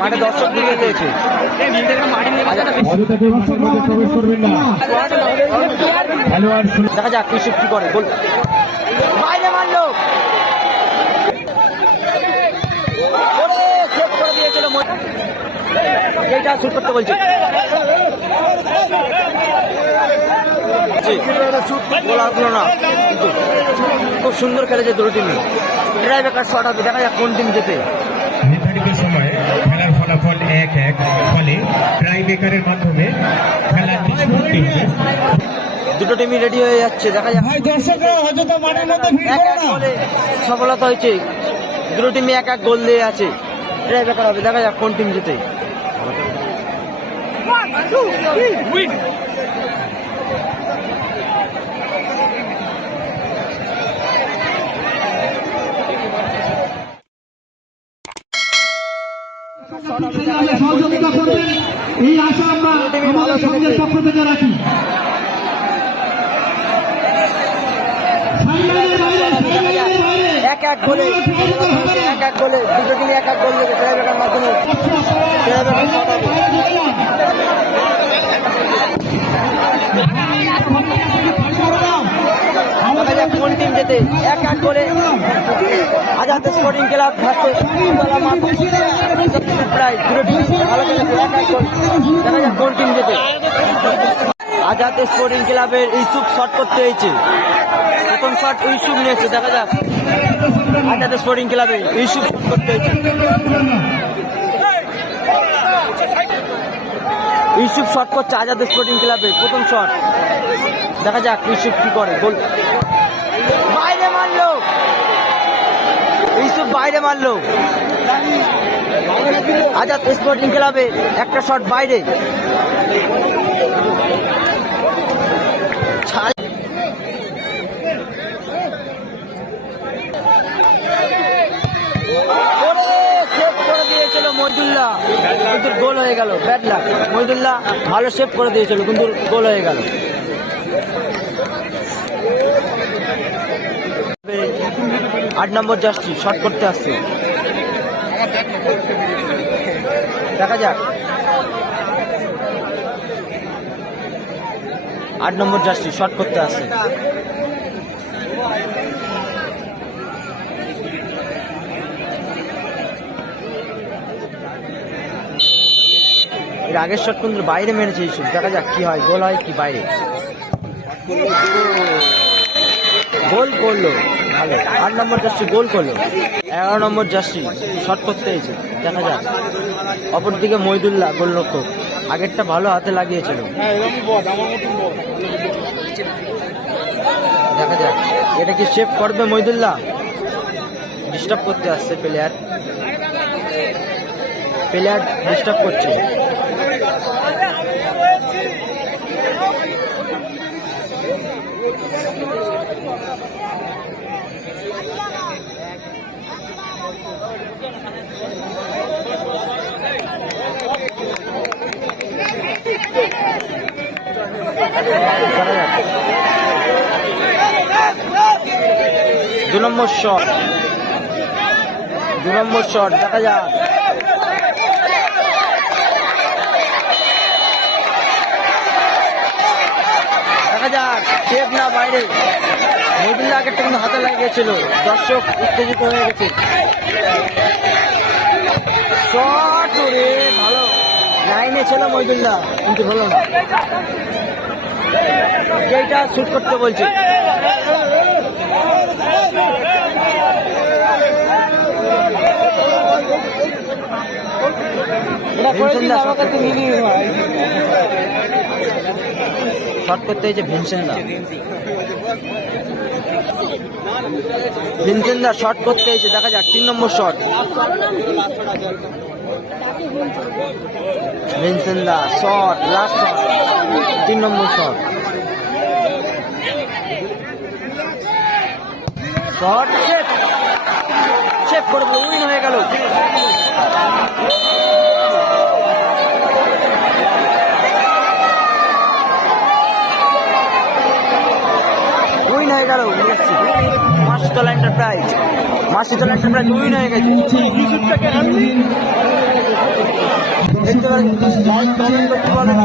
মাঠে দর্শক দিকে চেয়েছে দেখা যাক কি কি করে বল বাইরে মারলো এইটা শুট করতে বলছে না কিন্তু খুব সুন্দর খেলেছে দুটো টিমে ট্রাই বেকার শট হবে দেখা যাক কোন টিম জেতে নির্ধারিত সময়ে খেলার ফলাফল 1-1 ফলে ট্রাই বেকারের মাধ্যমে খেলা নিষ্পত্তি দুটো টিমই রেডি হয়ে যাচ্ছে দেখা যাক সফলতা হয়েছে দুটো টিমই এক এক গোল দিয়ে আছে ট্রাই বেকার হবে দেখা যাক কোন টিম জেতে সহযোগিতা করবেন এই আশা আমরা আমাদের সঙ্গে পক্ষ থেকে রাখি এক এক গোলে দুটো টিমই এক এক গোল দেবে ট্রাই বেকার মাধ্যমে কোন টিম জেতে এক এক গোলে আজাদ স্পোর্টিং ক্লাব প্রায় দুটো টিম ভালো খেলেছে এক এক গোল দেখা যাক কোন টিম জেতে আজাদ স্পোর্টিং ক্লাবের ইউসুফ শট করতে হয়েছে প্রথম শট ইউসুফ নিয়েছে দেখা যাক আজাদ স্পোর্টিং ক্লাবে ইউসুফ শট করতে হয়েছে ইউসুফ শট করছে আজাদ স্পোর্টিং ক্লাবে প্রথম শট দেখা যাক ইউসুফ কি করে গোল বাইরে মারলো ইউসুফ বাইরে মারলো আজাদ স্পোর্টিং ক্লাবে একটা শট বাইরে মহিদুল্লাহ কিন্তু গোল হয়ে গেল ব্যাড লাক মহিদুল্লাহ ভালো সেভ করে দিয়েছিল কিন্তু গোল হয়ে গেল 8 নম্বর জার্সি শট করতে আসছে দেখা যাক 8 নম্বর জার্সি শট করতে আসছে এর আগের শট কিন্তু বাইরে মেরেছে ইউসুফ দেখা যাক কি হয় গোল হয় কি বাইরে গোল করলো ভালো 8 নম্বর জার্সি গোল করলো 11 নম্বর জার্সি শট করতে হয়েছে দেখা যাক অপরদিকে মহিদুল্লাহ গোলরক্ষক আগেরটা ভালো হাতে লাগিয়েছিল দেখা যাক এটা কি সেভ করবে মহিদুল্লাহ ডিস্টার্ব করতে আসছে প্লেয়ার ডিস্টার্ব করছে দু নম্বর শট দেখা যাক সেভ না বাইরে মহিদুল্লাহ আগেরটা কিন্তু হাতে লাগিয়েছিল দর্শক উত্তেজিত হয়ে গেছে শট রে ভালো লাইনে ছিল মহিদুল্লাহ কিন্তু হলো না যেটা শুট করতে বলছে শট করতে হয়েছে ভিনসেনদা শট করতে হয়েছে দেখা যাক 3 নম্বর শট ভিনসেনদা শট লাস্ট শট 3 নম্বর শট সেভ করবো উইন হয়ে গেল করছি মাসিতলা এন্টারপ্রাইজ উইন হয়ে গেছে। দেখতে পারেন, লাইক কমেন্ট করতে পারেন।